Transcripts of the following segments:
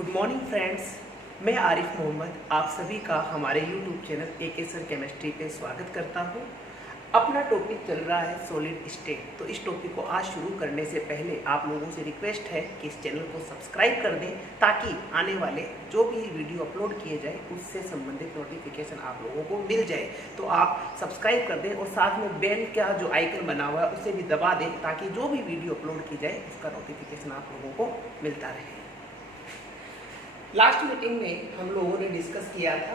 Good morning friends, मैं आरिफ मोहम्मद आप सभी का हमारे यूट्यूब चैनल ए के सर केमिस्ट्री पे स्वागत करता हूँ। अपना टॉपिक चल रहा है सॉलिड स्टेट। तो इस टॉपिक को आज शुरू करने से पहले आप लोगों से रिक्वेस्ट है कि इस चैनल को सब्सक्राइब कर दें ताकि आने वाले जो भी वीडियो अपलोड किए जाए उससे संबंधित नोटिफिकेशन आप लोगों को मिल जाए। तो आप सब्सक्राइब कर दें और साथ में बेल का जो आइकन बना हुआ है उसे भी दबा दें ताकि जो भी वीडियो अपलोड की जाए उसका नोटिफिकेशन आप लोगों को मिलता रहे। लास्ट मीटिंग में हम लोगों ने डिस्कस किया था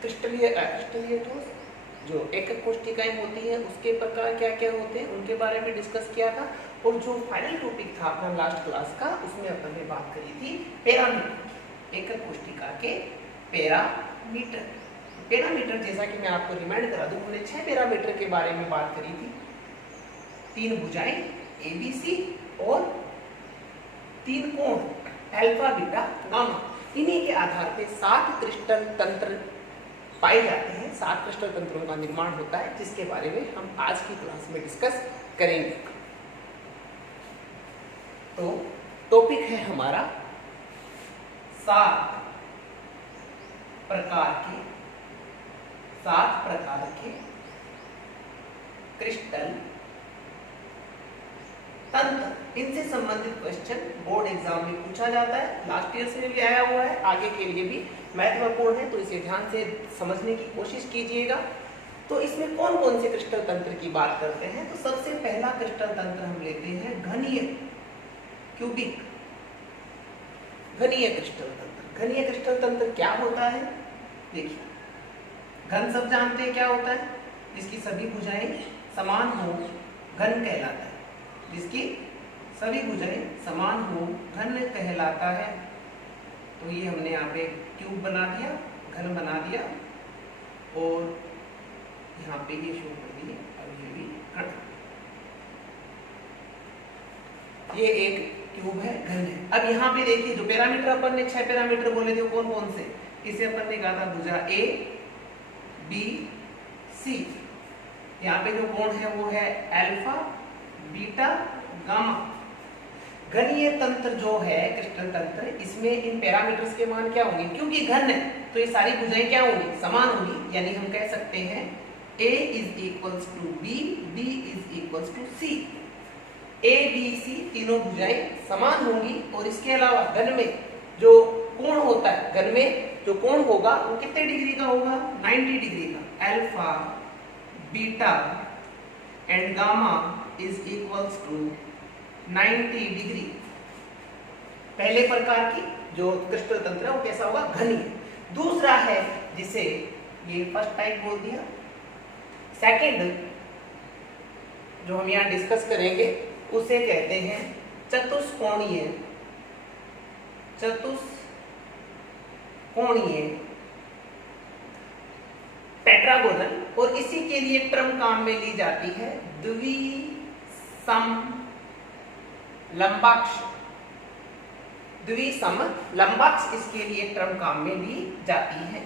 क्रिस्टलीय ठोस जो एकक कोशिकाएं होती हैं उसके प्रकार क्या क्या होते हैं उनके बारे में डिस्कस किया था। और जो फाइनल टॉपिक था अपना लास्ट क्लास का उसमें अपन ने बात करी थी पैरामीटर, एकक कोशिका के पैरामीटर। पैरामीटर जैसा कि मैं आपको रिमाइंड करा दूं, हमने 6 पैरामीटर के बारे में बात करी थी। 3 भुजाएं ABC और 3 कोण अल्फा बीटा गामा। इन्हीं के आधार पे 7 क्रिस्टल तंत्र पाए जाते हैं। 7 क्रिस्टल तंत्रों का निर्माण होता है जिसके बारे में हम आज की क्लास में डिस्कस करेंगे। तो टॉपिक है हमारा 7 प्रकार के क्रिस्टल तंत्र। इनसे संबंधित क्वेश्चन बोर्ड एग्जाम में पूछा जाता है। लास्ट ईयर से भी आया हुआ है, आगे के लिए भी महत्वपूर्ण है, तो इसे ध्यान से समझने की कोशिश कीजिएगा। तो इसमें कौन कौन से क्रिस्टल तंत्र की बात करते हैं? तो सबसे पहला क्रिस्टल तंत्र हम लेते हैं घनीय क्यूबिक घनीय क्रिस्टल तंत्र। घनीय क्रिस्टल तंत्र क्या होता है? देखिए, घन सब जानते हैं क्या होता है? जिसकी सभी भुजाएं समान हो घन कहलाता है। जिसकी सभी भुजाएं समान हो घन कहलाता है। तो ये हमने यहाँ पे क्यूब बना दिया, घन बना दिया और यहाँ पे ये शो कर दिए। अब ये भी घन, ये एक क्यूब है, घन है। अब यहाँ पे देखिए जो पैरामीटर अपन ने 6 पैरामीटर बोले थे कौन कौन से? इसे अपन ने कहा था भुजा A, B, C। यहाँ पे जो कोण है वो है अल्फा बीटा गामा। घनीय तंत्र जो है क्रिस्टल तंत्र, इसमें इन पैरामीटर्स के मान क्या होंगे? क्योंकि घन है तो ये सारी भुजाएं क्या होंगी? समान होंगी। यानी हम कह सकते हैं A is equals to B, B is equals to C। A, B, C तीनों भुजाएं समान होंगी। और इसके अलावा घन में जो कोण होता है, घन में जो कोण होगा वो कितने डिग्री का होगा? 90 डिग्री का। Alpha beta and gamma is equals to 90 degree. पहले प्रकार की जो क्रिस्टल तंत्र है वो कैसा होगा? घनीय। दूसरा है जिसे ये फर्स्ट टाइप बोल दिया। सेकंड जो हम यहाँ डिस्कस करेंगे उसे कहते हैं चतुष्कोणीय टेट्रागोनल। और इसी के लिए टर्म काम में ली जाती है द्विसम लंबाक्ष। द्विसम लंबाक्ष इसके लिए टर्म काम में ली जाती है।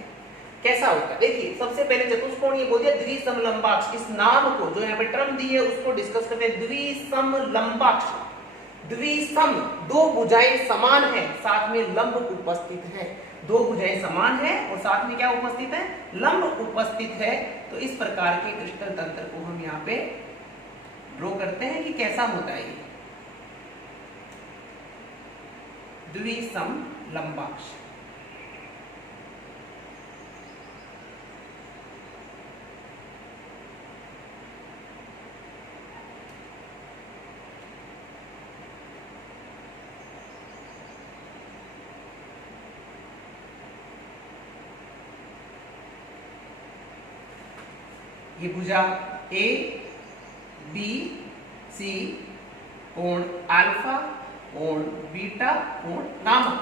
कैसा होगा? देखिए, सबसे पहले चतुष्कोणीय बोल दिया, द्विसम लंबाक्ष। इस नाम को जो यहाँ पे टर्म दी है उसको डिस्कस करते हैं। द्विसम लंबाक्ष, द्विसम दो भुजाएं समान है साथ में लंब उपस्थित है। दो भुजाएं समान है और साथ में क्या उपस्थित है? लंब उपस्थित है। तो इस प्रकार के क्रिस्टल तंत्र को हम यहाँ पे ड्रॉ करते हैं कि कैसा होता है ये द्विसम लंबाक्ष। ये भुजा A, B, C कोण अल्फा, कोण बीटा, कोण गामा।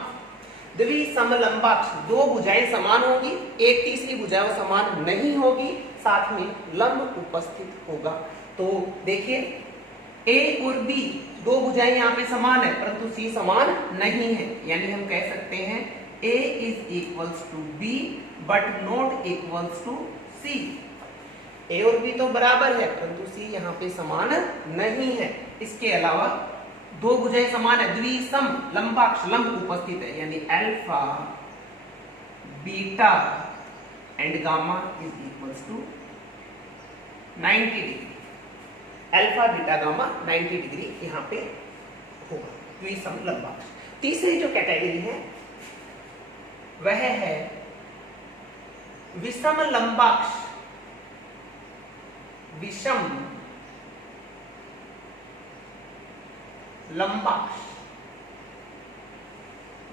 द्विसम लंबाक्ष, दो भुजाएं समान होगी, एक तीसरी भुजा समान नहीं होगी, साथ में लंब उपस्थित होगा। तो देखिए A और B दो भुजाएं यहाँ पे समान है परंतु C समान नहीं है। यानी हम कह सकते हैं A is equals to B but not equals to C। A और B तो बराबर है परंतु C यहाँ पे समान नहीं है। इसके अलावा दो भुजाएं समान है, द्विसम लंबाक्ष, लंब उपस्थित है, यानी alpha beta and gamma is equals to 90 degree. Alpha beta gamma 90 degree यहाँ पे होगा, द्विसम लंबाक्ष। तीसरी जो कैटेगरी है वह है विषम लंबाक्ष, विषम लंबाक्ष।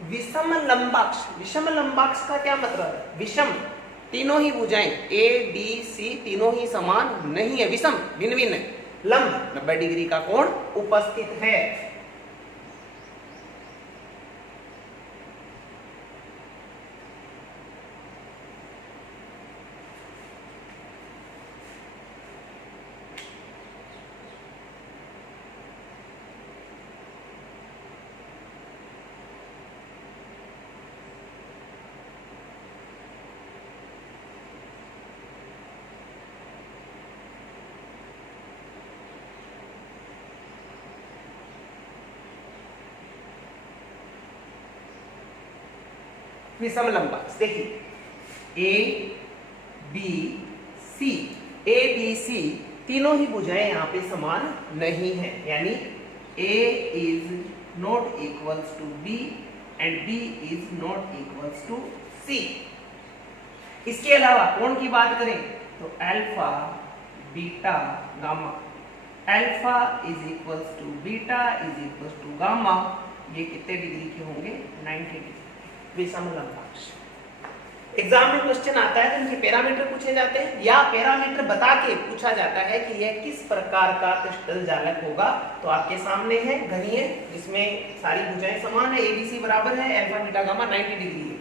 विषम लंबाक्ष, विषम लंबाक्ष का क्या मतलब है? विषम, तीनों ही भुजाएं ए बी सी तीनों ही समान नहीं है, विषम भिन्न भिन्न है। लंब 90 डिग्री का कोण उपस्थित है। विषम लंबाक्ष देखिए ए बी सी, ए बी सी तीनों ही भुजाएं यहाँ पे समान नहीं है, यानी A is not equals to B and B is not equals to C. इसके अलावा कोण की बात करें तो alpha beta gamma, alpha is equals to beta is equals to gamma, ये कितने डिग्री के होंगे? 90 डिग्री। विषम लंबाक्ष। एग्जाम में क्वेश्चन आता है तो इनके पैरामीटर पूछे जाते हैं या पैरामीटर बता के पूछा जाता है कि यह किस प्रकार का क्रिस्टल जालक होगा। तो आपके सामने है घनीय जिसमें सारी भुजाएं समान है, एबीसी बराबर है, अल्फा बीटा गामा 90 डिग्री है।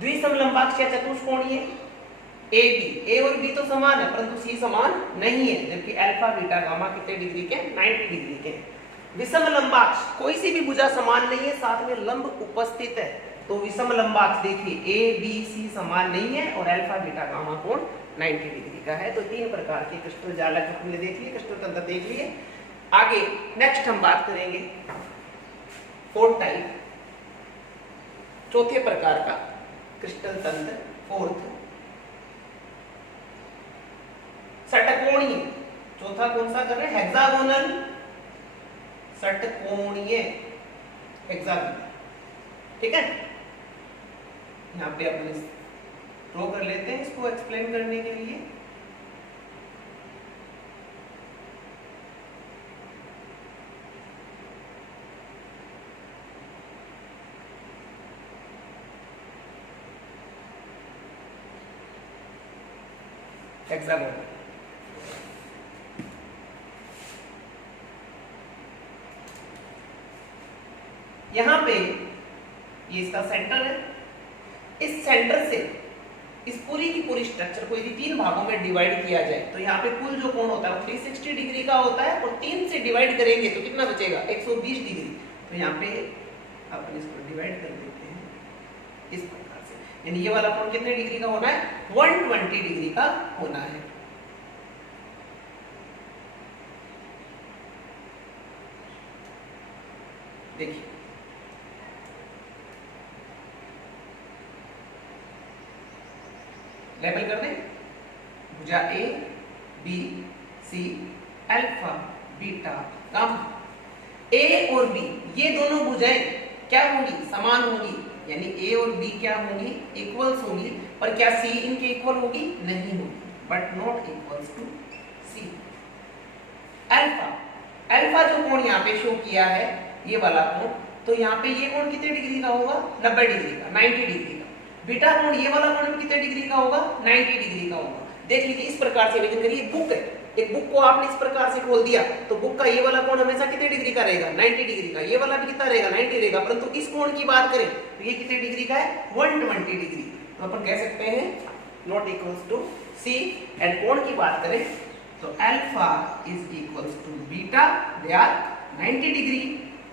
द्विसम लंबाक्ष या चतुष्कोणीय ए बी, ए और बी तो समान है परंतु सी समान नहीं है, जबकि अल्फा बीटा गामा कितने डिग्री के? 90 डिग्री के। विषम लंबाक्ष, कोई सी भी भुजा समान नहीं है, साथ में लंब उपस्थित है, तो विषम लंबाक्ष देखिए ए बी सी समान नहीं है और अल्फा बीटा गामा कोण 90 डिग्री का है। तो तीन प्रकार के क्रिस्टल जालक हमने देख लिए, क्रिस्टल तंत्र देख लिए। आगे नेक्स्ट हम बात करेंगे फोर्थ टाइप, चौथे प्रकार का क्रिस्टल तंत्र, फोर्थ षटकोणीय। चौथा कौन सा कर रहे हैं? हेक्सागोनल, षटकोणीय, हेक्सागोनल। ठीक है, यहाँ पे अपन ड्रॉ कर लेते हैं इसको एक्सप्लेन करने के लिए। हेक्सागोनल, यहां पे ये इसका सेंटर है, इस सेंटर से इस पूरी की पूरी स्ट्रक्चर को यदि तीन भागों में डिवाइड किया जाए तो यहाँ पे कुल जो कोण होता है वो 360 डिग्री का होता है और 3 से डिवाइड करेंगे तो कितना बचेगा? 120 डिग्री। तो यहाँ पे अपन इसको डिवाइड कर देते हैं इस प्रकार से, यानी ये वाला कोण कितने डिग्री का होना है? 120 डिग्री का होना है। देखिए लेबल कर दें, भुजा A B C alpha beta gamma. A और बी ये दोनों भुजाएं क्या होंगी? समान होंगी, यानी ए और बी क्या होंगी? इक्वल्स होंगी। पर क्या सी इनके इक्वल होगी? नहीं होगी, but not equals to C. Alpha, alpha जो कोण यहाँ पे शो किया है ये वाला कोण, तो यहाँ पे ये कोण कितने डिग्री का होगा? 90 डिग्री का, 90 डिग्री का। बीटा कोण ये वाला कोण कितने डिग्री का होगा? 90 डिग्री का होगा। देख लीजिए इस प्रकार से विभाजन करिए। बुक है, एक बुक को आपने इस प्रकार से खोल दिया तो बुक का ये वाला कोण हमेशा कितने डिग्री का रहेगा? 90 डिग्री का। ये वाला भी कितना रहेगा? 90 रहेगा। परंतु इस कोण की बात करें तो ये कितने डिग्री का है? 120 डिग्री। तो अपन कह सकते हैं not equals to C. And कोण की बात करें तो alpha is equals to beta, they are 90 degree,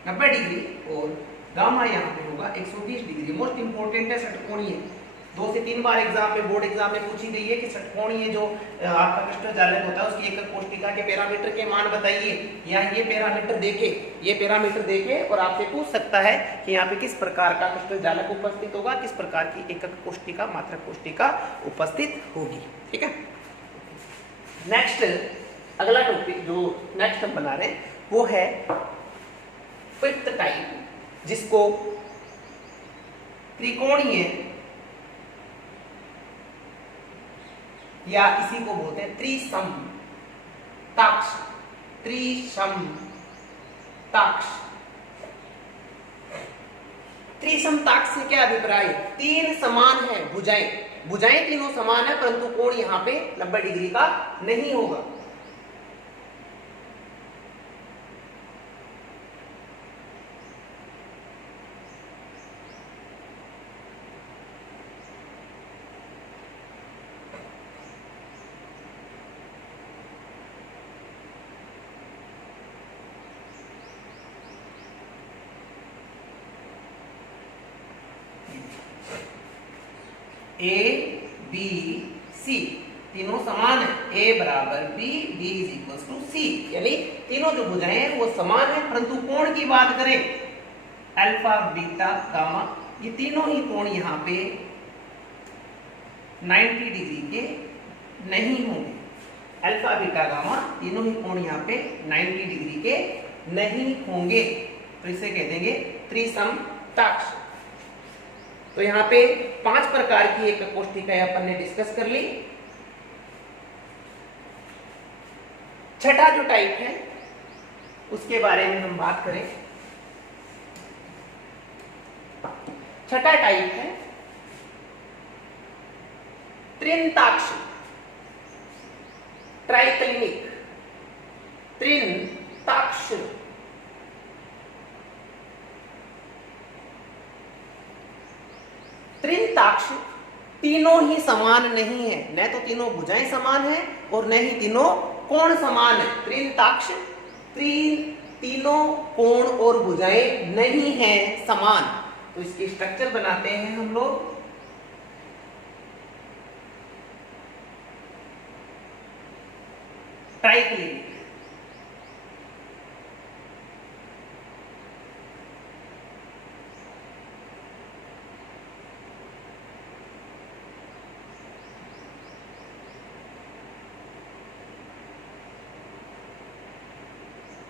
90 degree, और गामा यहाँ पे होगा 120 डिग्री। मोस्ट इंपोर्टेंट है षटकोणीय। 2 से 3 बार एग्जाम में, बोर्ड एग्जाम में पूछी गई है कि षटकोणीय जो आपका कृष्ण जालक होता है उसकी एकक कोष्टिका के पैरामीटर के मान बताइए, या ये पैरामीटर देखे और आपसे पूछ सकता है कि यहाँ पे किस प्रकार का कृष्ण जालक उपस्थित होगा, किस प्रकार की एकक कोष्टिका, मात्रक कोष्टिका उपस्थित होगी। ठीक है। नेक्स्ट अगला टॉपिक जो नेक्स्ट हम बना रहे हैं वो है फिफ्थ टाइप, जिसको त्रिकोणीय या इसी को बोलते हैं त्रिसमताक्ष। त्रिसमताक्ष से क्या अभिप्राय? 3 समान है भुजाएं तीनों समान है, परंतु कोण यहां पे 90 डिग्री का नहीं होगा। ए बी सी तीनों समान है, ए बराबर B, B is equal to C, यानी तीनों जो भुजाएं हैं वो समान है, परंतु कोण की बात करें अल्फा बीटा गामा, ये तीनों ही कोण यहाँ पे 90 डिग्री के नहीं होंगे। अल्फा बीटा गामा तीनों ही कोण यहाँ पे 90 डिग्री के नहीं होंगे, तो इसे कह देंगे त्रिसमताक्ष। तो यहाँ पे 5 प्रकार की एक कोष्टिका अपन ने डिस्कस कर ली। छठा जो टाइप है उसके बारे में हम बात करें। छठा टाइप है त्रिनताक्ष, ट्राइक्लिनिक त्रिनताक्ष। त्रिनताक्ष तीनों ही समान नहीं है, न तो तीनों भुजाएं समान है और न ही तीनों कोण समान है। त्रिनताक्ष तीनों कोण और भुजाएं नहीं है समान। तो इसकी स्ट्रक्चर बनाते हैं हम लोग। Triclinic,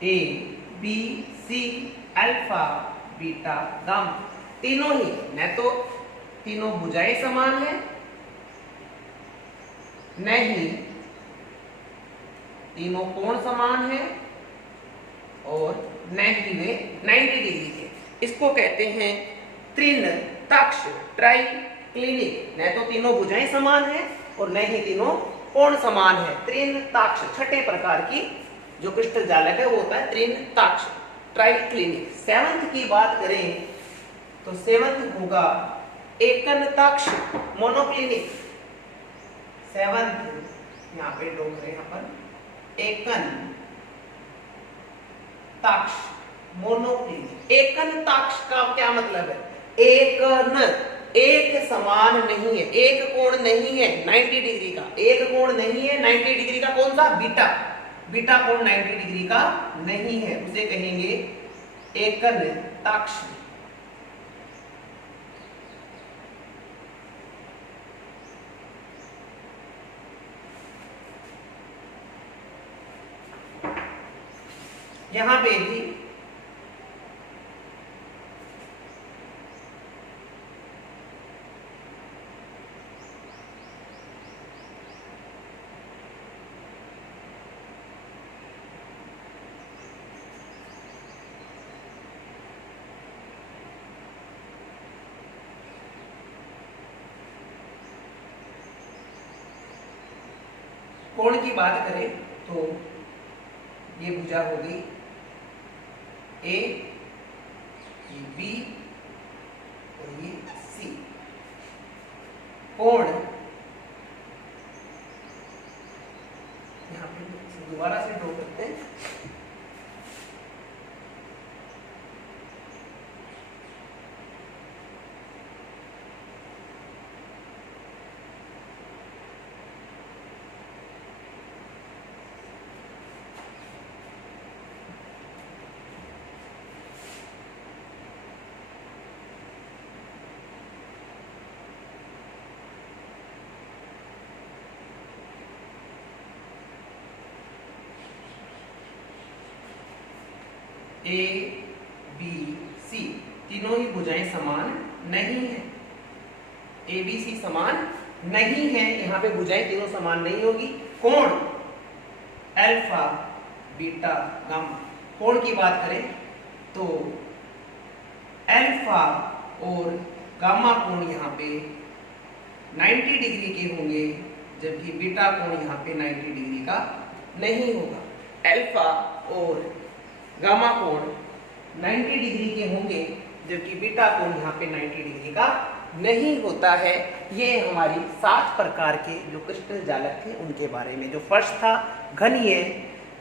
A B C alpha beta gamma, तीनों ही न तो तीनों भुजाएं समान है, न ही तीनों कोण समान है और न ही वे 90 डिग्री के। इसको कहते हैं त्रिनताक्ष, ट्राइक्लिनिक। न तो तीनों भुजाएं समान है और न ही तीनों कोण समान है। त्रिनताक्ष छठे प्रकार की जो क्रिस्टल जालक है वो होता है त्रिनताक्ष, ट्राइक्लिनिक। सेवंथ की बात करें तो सेवंथ होगा एकनताक्ष, मोनोक्लिनिक। सेवंथ यहाँ पे ड्रॉ करें, यहाँ पर एकन ताक्ष, मोनोक्लिनिक। एकनताक्ष का क्या मतलब है? एक समान नहीं है, एक कोण नहीं है 90 डिग्री का, एक कोण नहीं है 90 डिग्री का। कौन सा? बीटा कोण 90 डिग्री का नहीं है, उसे कहेंगे एकनताक्ष। यहां पे भी कोण की बात करें तो ये भुजा हो गई ए, ये बी और ये सी। कोण यहां पे दोबारा से ड्रॉ करते हैं। ए बी सी तीनों ही भुजाएं समान नहीं है। ए बी सी समान नहीं है, यहाँ पे भुजाएं तीनों समान नहीं होगी। कोण अल्फा बीटा गामा, कोण की बात करें तो अल्फा और गामा कोण यहाँ पे 90 डिग्री के होंगे, जबकि बीटा कोण यहाँ पे 90 डिग्री का नहीं होगा। अल्फा और गामा कोण 90 डिग्री के होंगे, जबकि बीटा कोण यहाँ पे 90 डिग्री का नहीं होता है। ये हमारी 7 प्रकार के जो क्रिस्टल जालक थे उनके बारे में। जो फर्स्ट था घनीय,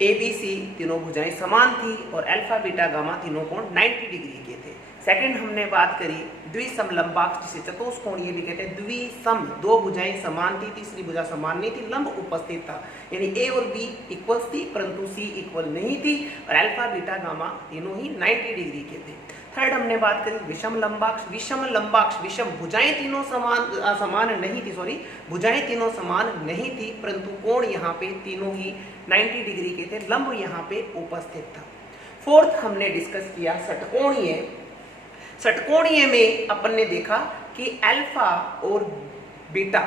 ए बी सी तीनों भुजाएं समान थी और अल्फा बीटा गामा तीनों कोण 90 डिग्री के थे। सेकंड हमने बात करी द्विसमलंबाक्ष, जिसे चतुष्कोणीय भी कहते हैं। द्विसम, दो भुजाएं समान थी, तीसरी भुजा समान नहीं थी, लंब उपस्थित था, यानी ए और बी इक्वल थी परंतु सी इक्वल नहीं थी, और अल्फा बीटा गामा तीनों ही 90 डिग्री के थे। थर्ड हमने बात करी विषम लंबाक्ष। विषम लंबाक्ष, विषम भुजाएं तीनों समान नहीं थी, भुजाएं तीनों समान नहीं थी, परंतु कोण यहाँ पे तीनों ही 90 डिग्री के थे, लंब यहाँ पे उपस्थित था। फोर्थ हमने डिस्कस किया षटकोणीय। षटकोणीय में अपन ने देखा कि अल्फा और बीटा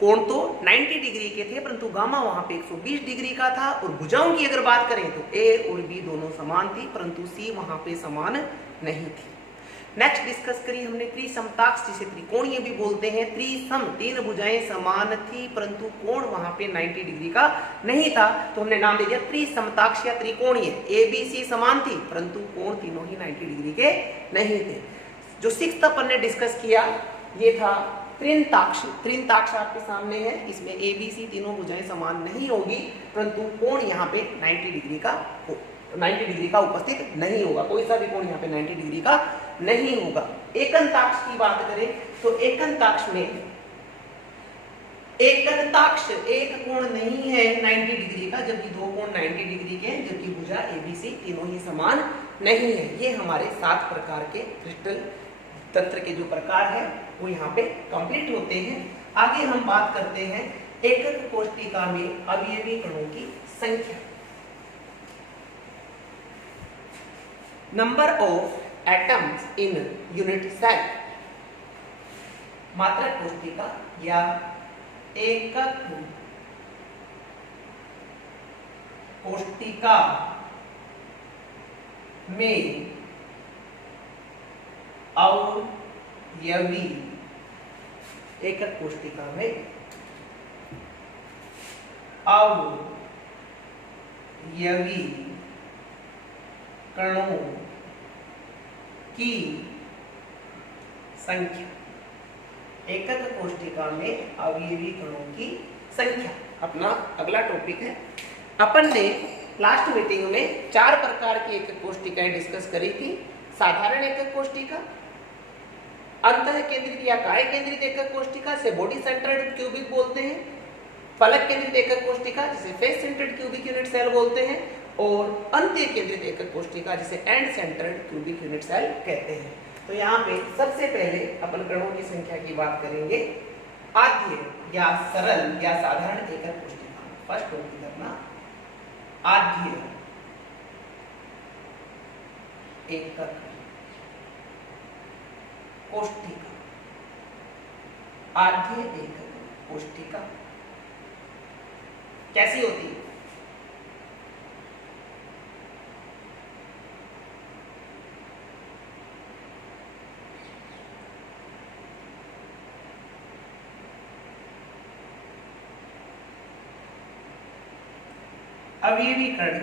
कोण तो 90 डिग्री के थे, परंतु गामा वहां पे 120 डिग्री का था। और भुजाओं की अगर बात करें तो ए और बी दोनों समान थी, परंतु सी वहां पे समान नहीं थी। नेक्स्ट डिस्कस करी हमने त्रिसमताक्ष, जिसे त्रिकोणीय भी बोलते हैं। त्रिसम, तीन भुजाएं समान थी, परंतु कोण वहां पे 90 डिग्री का नहीं था, तो हमने नाम दे दिया त्रिसमताक्ष या त्रिकोणीय। ए बी सी समान थी, परंतु कोण तीनों ही 90 डिग्री के नहीं थे। जो सिक्स्थ अपन ने डिस्कस किया ये था त्रिनताक्ष। त्रिनताक्ष आपके सामने है, इसमें ए बी सी तीनों भुजाएं समान नहीं होगी, परंतु कोण यहाँ पे 90 डिग्री का 90 डिग्री का उपस्थित नहीं होगा, कोई सा भी कोण यहाँ पे 90 डिग्री का नहीं होगा। एकंताक्ष की बात करें तो एकंताक्ष में एकंताक्ष एक कोण नहीं है 90 डिग्री का, जबकि दो कोण 90 डिग्री के हैं, जबकि भुजा एबीसी तीनों ही समान नहीं है। ये हमारे 7 प्रकार के क्रिस्टल तंत्र के जो प्रकार है वो यहाँ पे कंप्लीट होते हैं। आगे हम बात करते हैं एकक कोष्टिका में अवयवी कणों की संख्या। Number of atoms in unit cell. मात्रक कोष्टिका या एकक कोष्टिका में अवयवी, एकक कोष्टिका में अवयवी कणों की संख्या। एकक कोष्टिका में अवयवी कणों की संख्या अपना अगला टॉपिक है। अपन ने लास्ट मीटिंग में 4 प्रकार की एकक कोष्टिकाएं डिस्कस करी थी। साधारण एकक कोष्टिका, अंतः केंद्रित या काय केंद्रित एकक कोष्टिका से बॉडी सेंटर्ड क्यूबिक बोलते हैं, फलक केंद्रित एकक कोष्टिका जिसे face centred cubic unit cell बोलते हैं, और अंत्य केंद्रित एकक कोष्टिका जिसे end centred cubic unit cell कहते हैं। तो यहाँ पे सबसे पहले अपन कणों की संख्या की बात करेंगे। आद्य या सरल या साधारण एकक कोष्टिका, फर्स्ट नोट करना, आद्य एकक कोष्टिका। आद्य एकक कोष्टिका कैसी होती है? अवयवी कण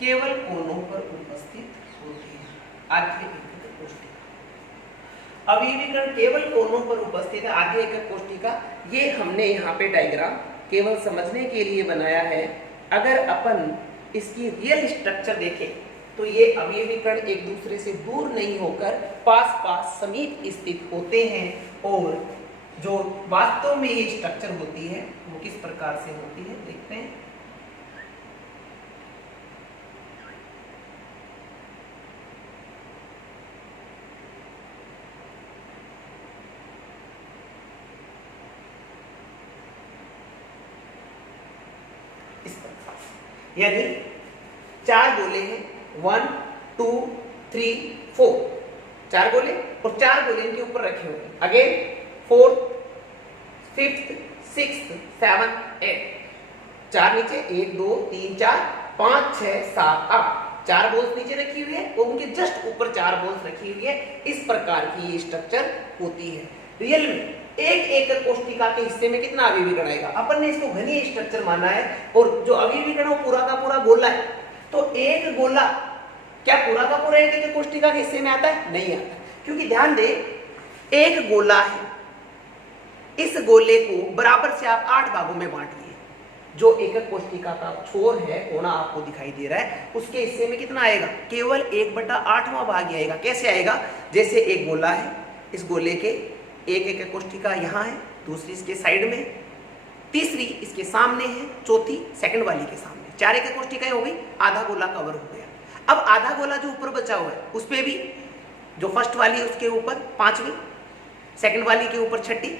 केवल कोनों पर उपस्थित होते हैं। आद्य एकक कोष्टिका, अवयवी कण केवल कोनों पर उपस्थित है। आद्य एकक कोष्टिका, ये हमने यहाँ पे डायग्राम केवल समझने के लिए बनाया है। अगर अपन इसकी रियल स्ट्रक्चर देखें तो ये अवयवी कण एक दूसरे से दूर नहीं होकर पास पास समीप स्थित होते हैं, और जो वास्तव में ये स्ट्रक्चर होती है वो किस प्रकार से होती है देखते हैं। इस प्रकार, यानी 4 गोले हैं, 1 2 3 4, 4 गोले और 4 गोले इनके ऊपर रखे हुए हैं। अगेन 4 5 6 7 8, 4 नीचे 1 2 3 4 5 6 7 8, 4 बॉल्स नीचे रखी हुई है और उनके जस्ट ऊपर 4 बॉल्स रखी हुई है। इस प्रकार की ये स्ट्रक्चर होती है। रियल में एक एकक कोष्ठिका के हिस्से में कितना अवयवी कण आएगा? अपन ने इसको घनीय स्ट्रक्चर माना है और जो अवयवी कण वो पूरा का पूरा गोला है। तो एक गोला क्या पूरा का पूरा एक एकक कोष्ठिका के हिस्से में आता है? नहीं आता, क्योंकि ध्यान दे एक गोला है, इस गोले को बराबर से आप 8 भागों में बांट लिए। जो एकक कोष्ठिका का छोर है कोना आपको दिखाई दे रहा है, उसके हिस्से में कितना आएगा? केवल 1/8वां भाग आएगा। कैसे आएगा? जैसे एक गोला है, इस गोले के एक एकक कोष्ठिका यहाँ है, दूसरी इसके साइड में, तीसरी इसके सामने है, चौथी सेकंड वाली के सामने। 4 एकक कोष्ठिकाएं हो गई, आधा गोला कवर हो गया। अब आधा गोला जो ऊपर बचा हुआ है उस पे भी जो फर्स्ट वाली है उसके ऊपर 5वीं, सेकंड वाली के ऊपर 6ठी,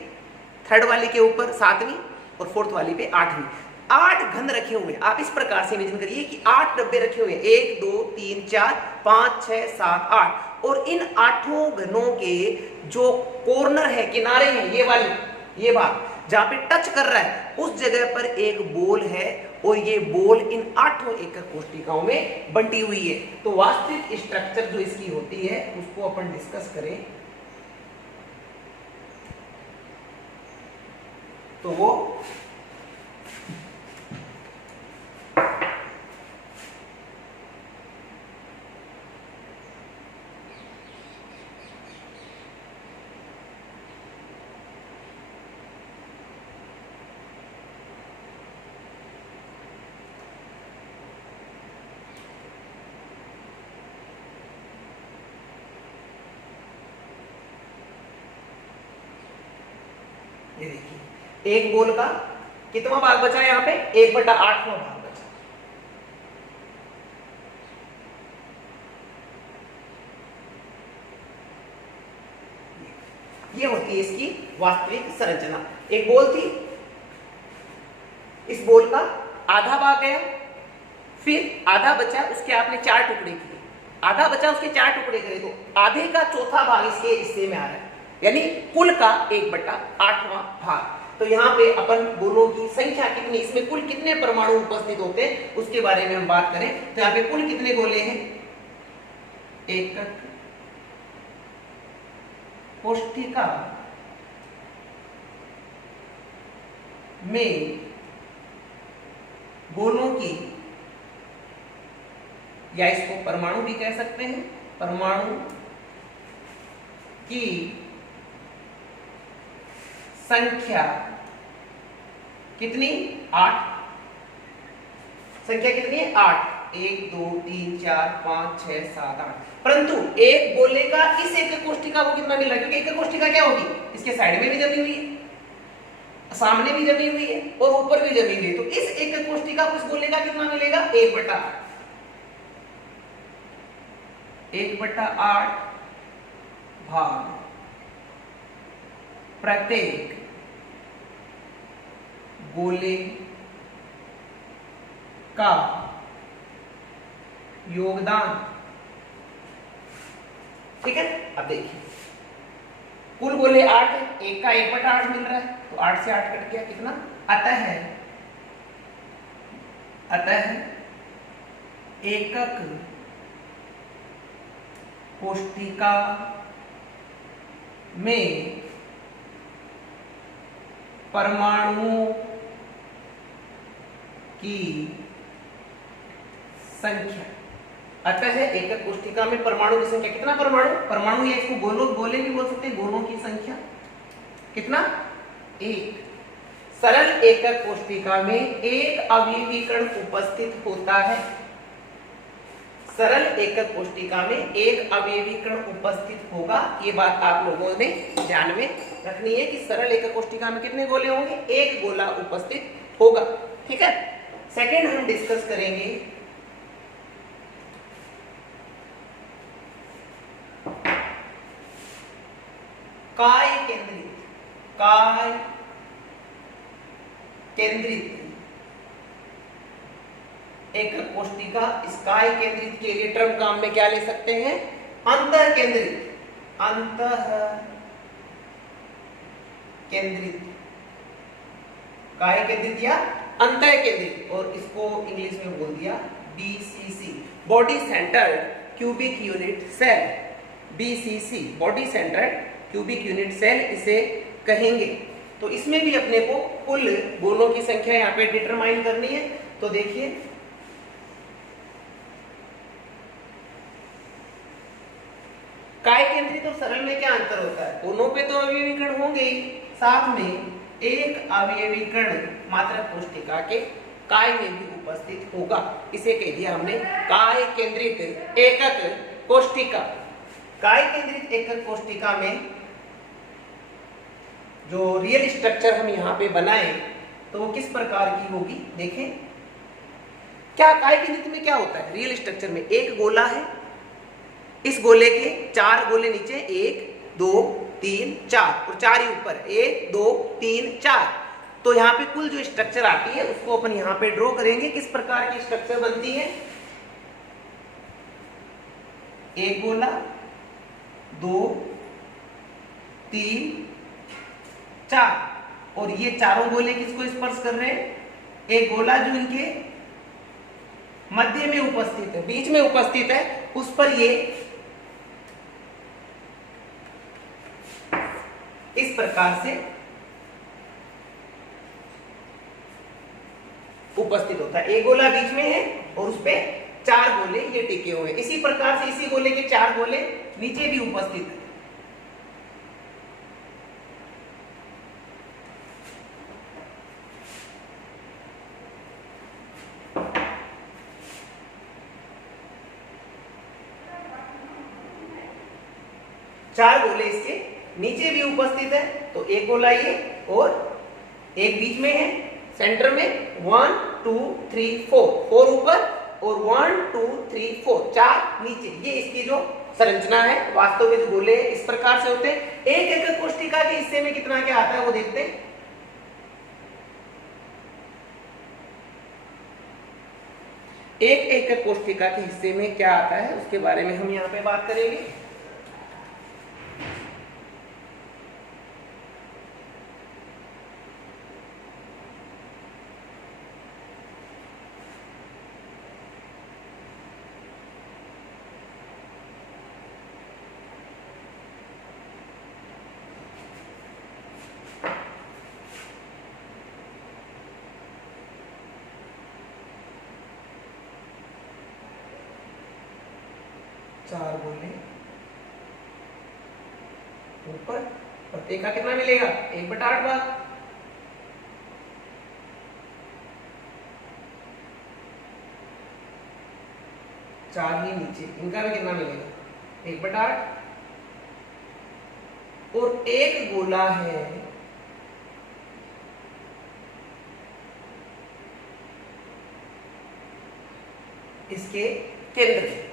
थर्ड वाली के ऊपर 7वीं और फोर्थ वाली पे 8वीं। 8 घन रखे हुए हैं। आप इस प्रकार से इमेजिन करिए कि 8 डब्बे रखे हुए हैं, 1 2 3 4 5 6 7 8, और इन 8 घनों के जो कॉर्नर है, किनारे हैं, ये वाली ये भाग जहां पे टच कर रहा है उस जगह पर एक बॉल है और ये बॉल इन 8 एकक कोष्ठिकाओं में बंटी हुई है। तो वास्तविक स्ट्रक्चर जो इसकी होती है उसको अपन डिस्कस करें तो वो ये देखिए एक गोल का कितना भाग बचा है? यहाँ पे 1/8वां भाग बचा। ये होती है इसकी वास्तविक संरचना। एक बॉल थी, इस बॉल का आधा भाग गया, फिर आधा बचा, उसके आपने 4 टुकड़े किए, आधा बचा उसके 4 टुकड़े करे, तो आधे का चौथा भाग इसके हिस्से में आ रहा है, यानी कुल का 1/8वां भाग। तो यहाँ पे अपन गोलों की संख्या कितनी, इसमें कुल कितने परमाणु उपस्थित होते हैं उसके बारे में हम बात करें। तो यहाँ पे कुल कितने गोले हैं? एकक कोष्ठिका में गोलों की, या इसको परमाणु भी कह सकते हैं, परमाणु की संख्या कितनी? 8। संख्या कितनी है? 8। 1 2 3 4 5 6 7 8। परंतु एक गोले का इस एकक कोष्ठिका को कितना मिल रहा है? क्योंकि एकक कोष्ठिका क्या होगी? इसके साइड में भी जमी हुई है, सामने भी जमी हुई है और ऊपर भी जमी हुई है। तो इस एकक कोष्ठिका को इस गोले का कितना मिलेगा? 1/8। 1/8 भाग प्रत्येक गोले का योगदान। ठीक है, अब देखिए कुल गोले 8 है, एक का 1/8 मिल रहा है, तो 8 से 8 कट गया, कितना? अतः एकक कोष्ठिका में परमाणुओं की संख्या, अतः एकक कोष्ठिका में परमाणु की संख्या, कितना परमाणु, या इसको गोले भी बोल सकते हैं, गोलों की संख्या कितना? 1। सरल एकक कोष्ठिका में एक अवयवी कण उपस्थित होता है। सरल एकक कोष्ठिका में एक अवयवी कण उपस्थित होगा। ये बात आप लोगों ने ध्यान में रखनी है कि सरल एकक कोष्ठिका में कितने गोले होंगे? एक गोला उपस्थित होगा। ठीक है, सेकेंड हम डिस्कस करेंगे काय केंद्रित एकक कोष्टिका। स्काई केंद्रित के लिए टर्म काम में क्या ले सकते हैं? अंतः केंद्रित, अंतः केंद्रित, काय केंद्रित या अंतः केंद्रित, और इसको इंग्लिश में बोल दिया BCC, body centred cubic unit cell. BCC, body centred cubic unit cell इसे कहेंगे। तो इसमें भी अपने को कुल गोलों की संख्या यहाँ पे डिटरमाइन करनी है। तो देखिए काय केंद्रित और सरल में क्या अंतर होता है? दोनों पे तो अवयवी कण होंगे ही, साथ में एक अवयवी कण मात्रक कोष्टिका के काय में भी उपस्थित होगा। इसे कह दिया हमने काय केंद्रित एकक कोष्टिका। काय केंद्रित एकक कोष्टिका में जो रियल स्ट्रक्चर हम यहाँ पे बनाए तो वो किस प्रकार की होगी? देखें क्या काय केंद्रित में क्या होता है? रियल स्ट्रक्चर में एक गोला है, इस गोले के 4 गोले नीचे, 1 2 3 4 और 4 ही ऊपर, 1 2 3 4। तो यहाँ पे कुल जो स्ट्रक्चर आती है उसको अपन यहाँ पे ड्रॉ करेंगे। किस प्रकार की स्ट्रक्चर बनती है? एक गोला, 2 3 4, और ये चारों गोले किसको स्पर्श कर रहे हैं? एक गोला जो इनके मध्य में उपस्थित है, बीच में उपस्थित है, उस पर ये इस प्रकार से उपस्थित होता है। एक गोला बीच में है और उस पे 4 गोले ये टिके हुए हैं। इसी प्रकार से इसी गोले के 4 गोले नीचे भी उपस्थित है। चार गोले इसके नीचे भी उपस्थित है। तो एक गोला ये और एक बीच में है, सेंटर में 1 2 3 4 ऊपर और 1 2 3 4 4 नीचे। ये इसकी जो संरचना है, वास्तव में जो गोले इस प्रकार से होते हैं। एक एकक कोष्टिका के हिस्से में कितना क्या आता है वो देखते हैं। एक एकक कोष्टिका के हिस्से में क्या आता है उसके बारे में हम यहाँ पे बात करेंगे। चार गोले ऊपर, प्रत्येक का कितना मिलेगा? 1/8 भाग। चार ही नीचे, इनका भी कितना मिलेगा? 1/8। और एक गोला है इसके केंद्र में।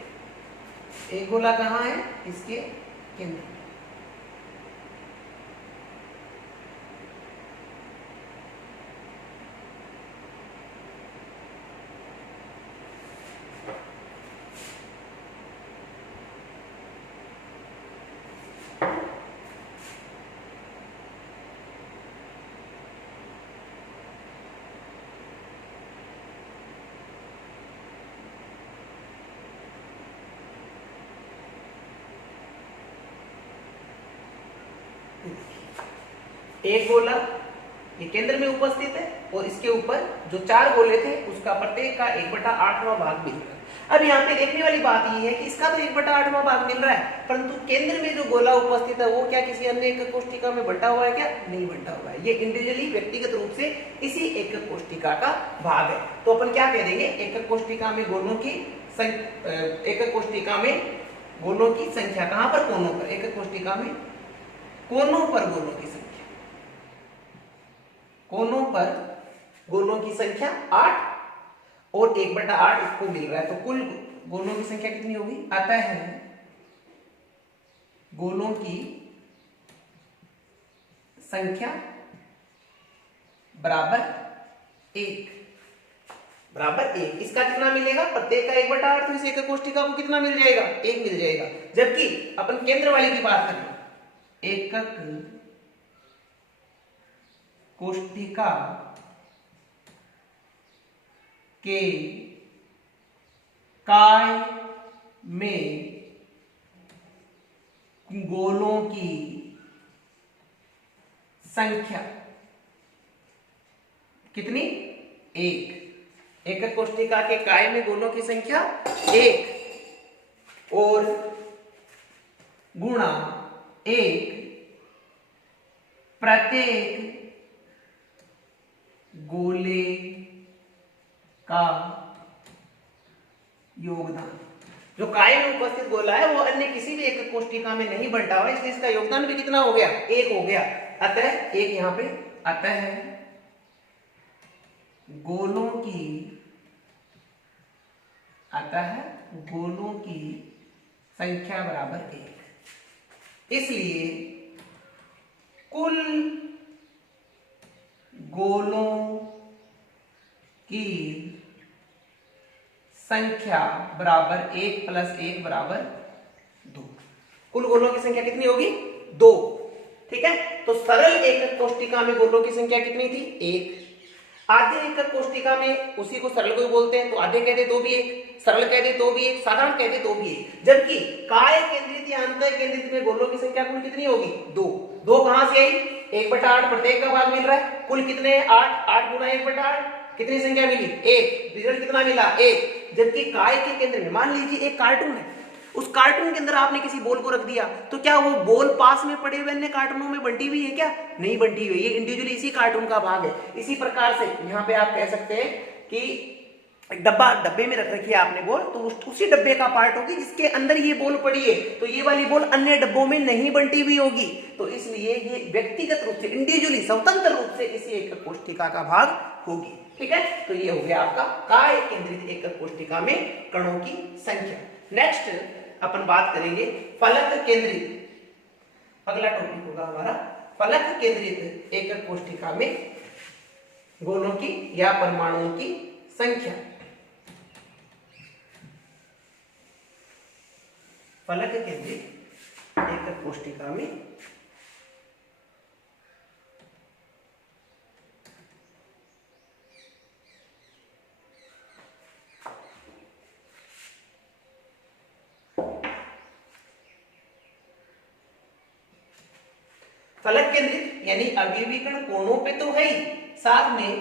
एक गोला कहाँ है? इसके केंद्र। एक गोला ये केंद्र में उपस्थित है और इसके ऊपर जो 4 गोले थे उसका प्रत्येक का 1/8वां भाग मिल रहा है। अब यहाँ पे देखने वाली बात ये है कि इसका तो 1/8वां भाग मिल रहा है, परंतु केंद्र में जो गोला उपस्थित है वो क्या किसी अन्य एकक कोष्टिका में बंटा हुआ है? क्या नहीं बंटा हुआ है। ये इंडिविजुअली व्यक्तिगत रूप से इसी एकक कोष्टिका का भाग है। तो अपन क्या कह देंगे? एकक कोष्टिका में गोलों की एकक कोष्टिका में गोलों की संख्या कहां पर? कोनों पर। एकक कोष्टिका में कोनों पर गोलों की संख्या, कोनों पर गोलों की संख्या 8 और 1/8 इसको मिल रहा है। तो कुल गोलों की संख्या कितनी होगी? अतः गोलों की संख्या बराबर 1। बराबर 1। इसका कितना मिलेगा? प्रत्येक का 1/8, तो इस एकक कोष्ठिका को कितना मिल जाएगा? 1 मिल जाएगा। जबकि अपन केंद्र वाली की बात करें, एकक कोष्ठिका के काय में गोलों की संख्या कितनी? 1। एकक कोष्ठिका के काय में गोलों की संख्या 1 और गुणा 1 प्रत्येक गोले का योगदान। जो काय में उपस्थित गोला है वो अन्य किसी भी एकक कोष्ठिका में नहीं बंटा हुआ, इसलिए इसका योगदान भी कितना हो गया? 1 हो गया। अतः 1 यहां पे, अतः गोलों की संख्या बराबर 1। इसलिए कुल गोलों की संख्या बराबर 1 + 1 बराबर 2। कुल गोलों की संख्या कितनी होगी? 2। ठीक है, तो सरल एकक कोष्ठिका में गोलों की संख्या कितनी थी? 1। आधे एकक कोष्ठिका में उसी को सरल को ही बोलते हैं, तो आधे कह दे तो भी 1, सरल कह दे तो भी 1, साधारण कह दे तो भी 1। जबकि काय केंद्रित या अंतर केंद्रित में गोलों की संख्या कुल कितनी होगी? 2। 2 कहां से आई? 1/8, प्रत्येक का भाग मिल रहा है। कुल कितने? 8। 8 गुना 1/8 कितनी संख्या मिली? 1। रिजल्ट कितना मिला? 1। जबकि काय के केंद्र में मान लीजिए एक कार्टून है, उस कार्टून के अंदर आपने किसी बॉल को रख दिया, तो क्या वो बॉल पास में पड़े हुए अन्य कार्टूनों में बंटी हुई है? क्या नहीं बंटी हुई, ये इंडिविजुअली इसी कार्टून का भाग है। इसी प्रकार से यहाँ पे आप कह सकते हैं कि डब्बे में रख रखी है आपने बॉल, तो उसी डब्बे का पार्ट होगी जिसके अंदर ये बॉल पड़ी है, तो ये वाली बॉल अन्य डब्बों में नहीं बंटी हुई होगी। तो इसलिए ये व्यक्तिगत रूप से, इंडिविजुअली, स्वतंत्र रूप से इसी एकक कोष्ठिका का भाग होगी। ठीक है, तो ये हो गया आपका काय केंद्रित एकक कोष्ठिका में कणों की संख्या। नेक्स्ट अपन बात करेंगे फलक केंद्रित, अगला टॉपिक होगा हमारा फलक केंद्रित एकक कोष्ठिका में गोलों की या परमाणुओं की संख्या। फलक केंद्रित एकक कोष्ठिका में फलक केंद्रित यानी अवयवी कण कोणों पे तो है ही, साथ में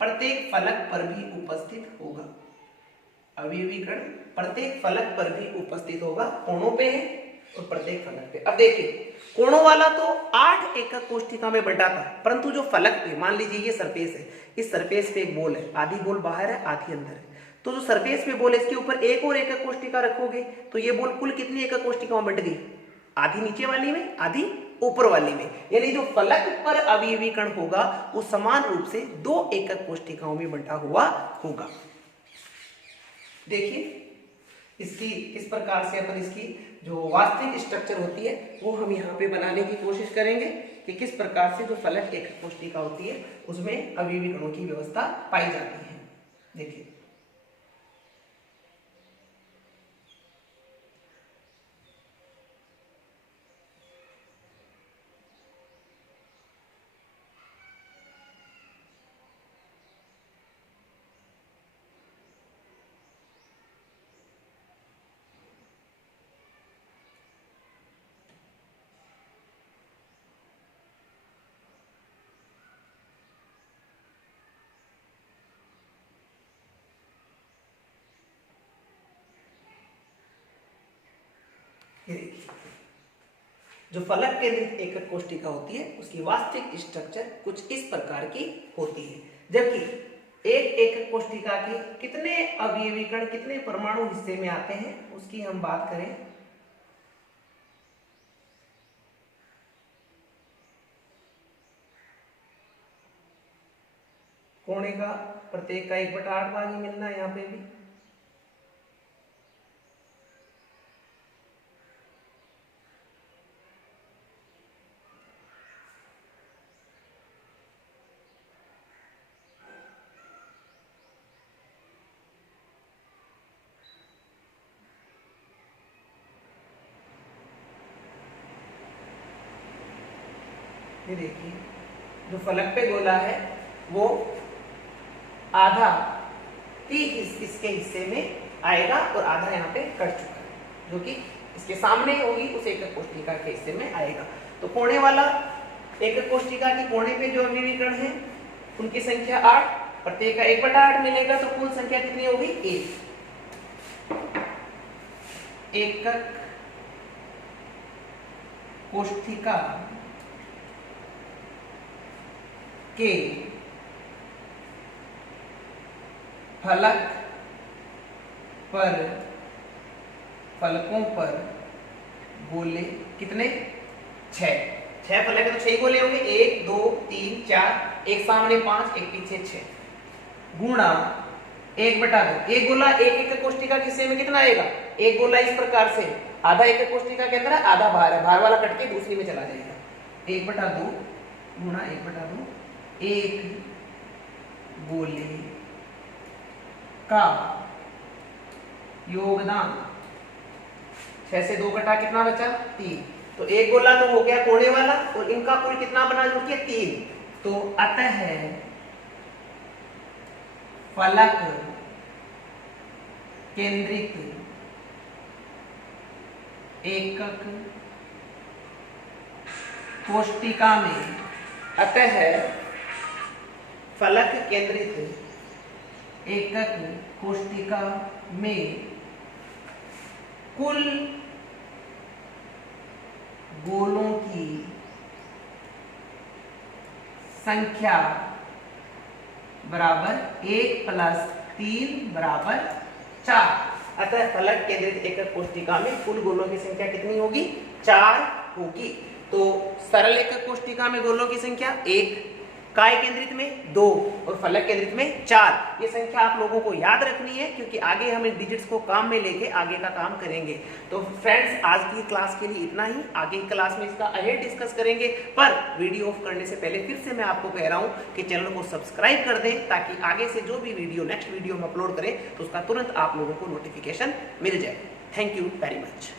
प्रत्येक फलक पर भी उपस्थित होगा। अवयवी कण प्रत्येक फलक पर भी उपस्थित होगा, कोणों पे है और प्रत्येक फलक पे। अब देखिए, कोणों वाला तो 8 एकक कोष्ठिका में बंटा था, परंतु जो फलक पे, मान लीजिए ये सरफेस है, इस सरफेस पे एक बॉल है, आधी बॉल बाहर है आधी अंदर है, तो जो सरफेस पे बॉल है इसके ऊपर एक और एकक कोष्ठिका रखोगे तो ये बॉल कुल कितनी एकक कोष्ठिका में बंट गई? आधी नीचे वाली में, आधी ऊपर वाली में। यानी जो फलक पर अवयवी कण होगा वो समान रूप से 2 एकक कोष्ठिकाओं में बंटा हुआ होगा। देखिए इसकी किस प्रकार से अपन इसकी जो वास्तविक स्ट्रक्चर होती है वो हम यहाँ पे बनाने की कोशिश करेंगे कि किस प्रकार से जो फलक एकक कोष्ठिका होती है उसमें अवयवी कणों की व्यवस्था पाई जाती है। देखिए जो फलक केंद्रित एकक कोष्ठिका होती है उसकी वास्तविक स्ट्रक्चर कुछ इस प्रकार की होती है। जबकि एक एकक कोष्ठिका के कितने अवयवी कण कितने परमाणु हिस्से में आते हैं उसकी हम बात करें कोणे का प्रत्येक का 1/8 भाग ही मिलना है यहाँ पे भी। ये देखिए जो फलक पे गोला है वो आधा इसके हिस्से में आएगा और आधा यहाँ पे कट चुका है, जो कि इसके सामने होगी उस एकक कोष्ठिका के हिस्से में आएगा। तो कोणे वाला एकक कोष्ठिका की कोणे पे जो अवयवीकरण है उनकी संख्या 8, प्रत्येक का 1/8 मिलेगा, तो कुल संख्या कितनी होगी 1। एकक कोष्ठिका के फलक पर फलकों पर गोले कितने 6 फलक है तो 6 गोले होंगे, 1 2 3 4, एक सामने 5 एक पीछे 6 गुणा 1/2। एक गोला एक एकक कोष्ठिका के हिस्से में कितना आएगा, एक गोला इस प्रकार से आधा एकक कोष्ठिका के अंदर है, आधा बाहर है, बाहर वाला कट के दूसरी में चला जाएगा। 1/2 गुणा 1/2 एक गोले का योगदान 6 से 2 कटा कितना बचा 3, तो एक गोला तो हो गया कोणे वाला और इनका कुल कितना बना जो कि 3। तो अतः फलक केंद्रित एकक कोष्ठिका में, अतः फलक केंद्रित एकक कोष्ठिका में कुल गोलों की संख्या बराबर 1 + 3 = 4। अतः फलक केंद्रित एकक कोष्ठिका में कुल गोलों की संख्या कितनी होगी 4 होगी। तो सरल एकक कोष्ठिका में गोलों की संख्या 1, काय केंद्रित में 2 और फलक केंद्रित में 4। ये संख्या आप लोगों को याद रखनी है क्योंकि आगे हम इन डिजिट्स को काम में लेके आगे का काम करेंगे। तो फ्रेंड्स आज की क्लास के लिए इतना ही, आगे की क्लास में इसका अहेड डिस्कस करेंगे। पर वीडियो ऑफ करने से पहले फिर से मैं आपको कह रहा हूँ कि चैनल को सब्सक्राइब कर दें ताकि आगे से जो भी वीडियो नेक्स्ट वीडियो हम अपलोड करें तो उसका तुरंत आप लोगों को नोटिफिकेशन मिल जाए। Thank you very much.